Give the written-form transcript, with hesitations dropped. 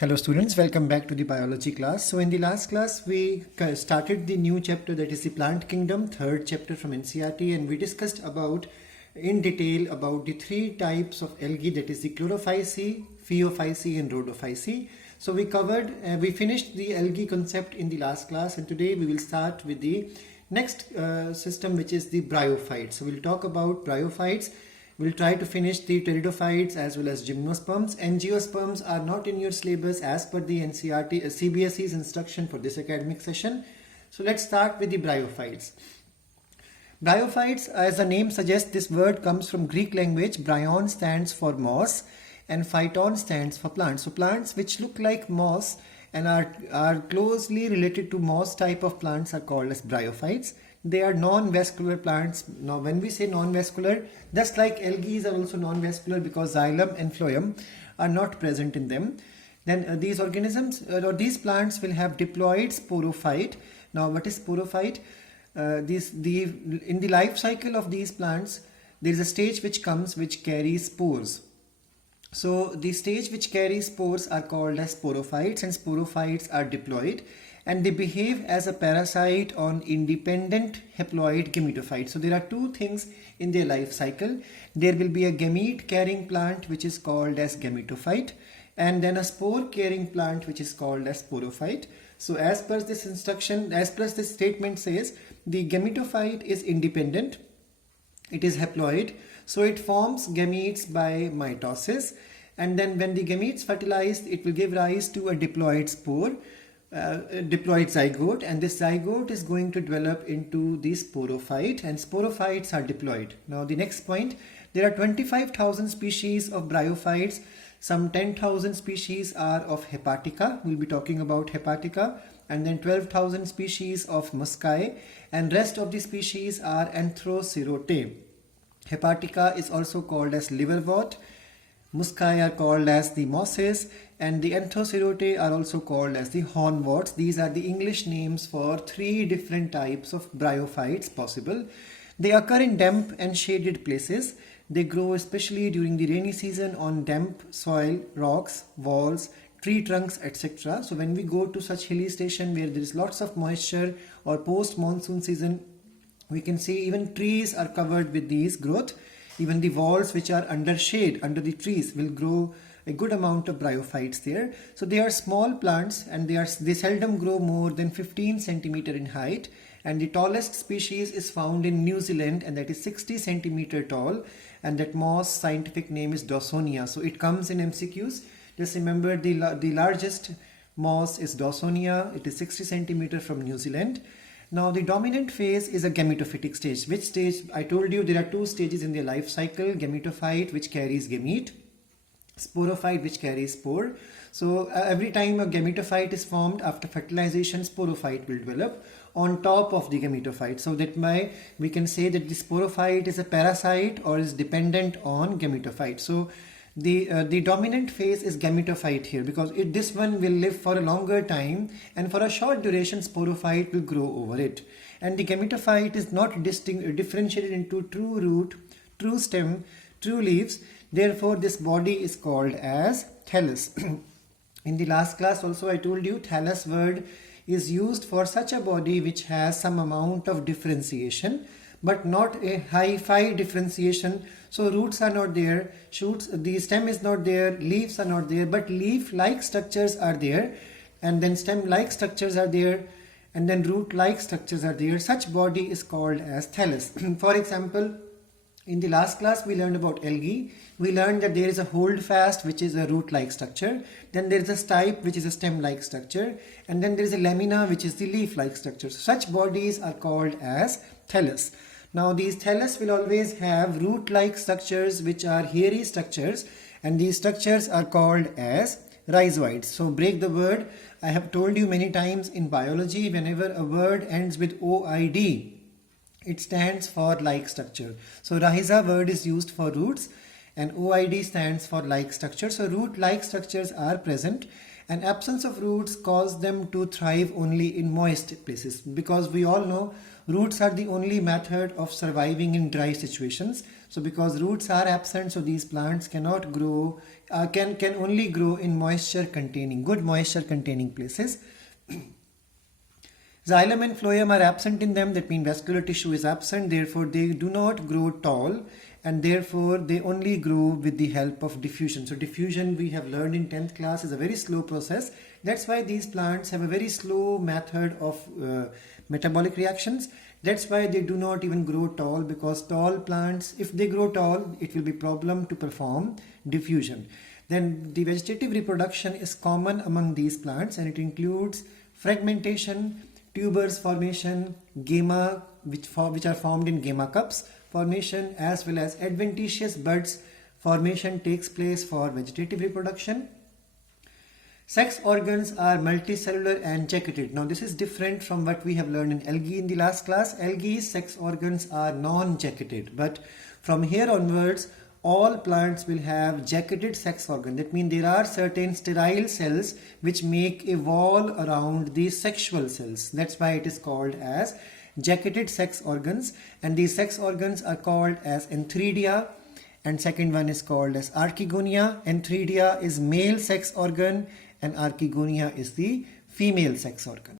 Hello students, welcome back to the biology class. So in the last class we started the new chapter, that is the plant kingdom, third chapter from NCERT, and we discussed about in detail about the three types of algae, that is the chlorophyceae, phaeophyceae and rhodophyceae. So we finished the algae concept in the last class, and today we will start with the next system, which is the bryophytes. So we'll talk about bryophytes. We'll try to finish the pteridophytes as well as gymnosperms. Angiosperms are not in your syllabus as per the NCERT CBSE's instruction for this academic session. So let's start with the bryophytes. Bryophytes, as the name suggests, this word comes from Greek language. Bryon stands for moss and phyton stands for plants. So plants which look like moss and are closely related to moss type of plants are called as bryophytes. They are non-vascular plants. Now when we say non-vascular, just like algae are also non-vascular because xylem and phloem are not present in them. Then these organisms or these plants will have diploid sporophyte. Now what is sporophyte? In the life cycle of these plants, there is a stage which comes which carries spores. So the stage which carries spores are called as sporophytes, and sporophytes are diploid, and they behave as a parasite on independent haploid gametophytes. So there are two things in their life cycle. There will be a gamete carrying plant which is called as gametophyte, and then a spore carrying plant which is called as sporophyte. So as per this instruction, as per this statement says, the gametophyte is independent, it is haploid, so it forms gametes by mitosis, and then when the gametes fertilized, it will give rise to a diploid spore, diploid zygote, and this zygote is going to develop into the sporophyte, and sporophytes are diploid. Now the next point, there are 25,000 species of bryophytes. Some 10,000 species are of hepatica. We'll be talking about hepatica, and then 12,000 species of muscae, and rest of the species are anthrocerotae. Hepatica is also called as liverwort. Muscae are called as the mosses, and the anthrocerotae are also called as the hornworts. These are the English names for three different types of bryophytes possible. They occur in damp and shaded places. They grow especially during the rainy season on damp soil, rocks, walls, tree trunks, etc. So when we go to such hilly station where there is lots of moisture or post-monsoon season, we can see even trees are covered with these growth. Even the walls which are under shade, under the trees, will grow a good amount of bryophytes there. So they are small plants, and they seldom grow more than 15 centimeter in height. And the tallest species is found in New Zealand, and that is 60 centimeter tall. And that moss scientific name is Dawsonia. So it comes in MCQs. Just remember the largest moss is Dawsonia. It is 60 centimeter from New Zealand. Now the dominant phase is a gametophytic stage. Which stage? I told you there are two stages in their life cycle: gametophyte, which carries gamete; sporophyte, which carries spore. So every time a gametophyte is formed, after fertilization, sporophyte will develop on top of the gametophyte. So that we can say that the sporophyte is a parasite or is dependent on gametophyte. So the dominant phase is gametophyte here, because this one will live for a longer time, and for a short duration sporophyte will grow over it. And the gametophyte is not differentiated into true root, true stem, true leaves. Therefore this body is called as thallus. In the last class also I told you thallus word is used for such a body which has some amount of differentiation, but not a hi-fi differentiation. So roots are not there, shoots, the stem is not there, leaves are not there, but leaf-like structures are there, and then stem-like structures are there, and then root-like structures are there. Such body is called as thallus. For example, in the last class we learned about algae. We learned that there is a holdfast, which is a root-like structure. Then there is a stipe, which is a stem-like structure, and then there is a lamina, which is the leaf-like structure. So such bodies are called as thallus. Now these thallus will always have root-like structures which are hairy structures, and these structures are called as rhizoids. So break the word. I have told you many times in biology, whenever a word ends with OID, it stands for like structure. So rhiza word is used for roots, and OID stands for like structure. So root-like structures are present, and absence of roots cause them to thrive only in moist places, because we all know roots are the only method of surviving in dry situations. So because roots are absent, so these plants cannot grow, can only grow in good moisture containing places. Xylem and phloem are absent in them, that means vascular tissue is absent, therefore they do not grow tall, and therefore they only grow with the help of diffusion. So diffusion, we have learned in 10th class, is a very slow process. That's why these plants have a very slow method of metabolic reactions. That's why they do not even grow tall, because tall plants, if they grow tall, it will be problem to perform diffusion. Then the vegetative reproduction is common among these plants, and it includes fragmentation, tubers formation, gamma, which are formed in gamma cups formation, as well as adventitious buds formation takes place for vegetative reproduction. Sex organs are multicellular and jacketed. Now this is different from what we have learned in algae in the last class. Algae's sex organs are non-jacketed, but from here onwards all plants will have jacketed sex organ. That means there are certain sterile cells which make a wall around the sexual cells. That's why it is called as jacketed sex organs, and these sex organs are called as antheridia, and second one is called as archegonia. Antheridia is male sex organ and archegonia is the female sex organ.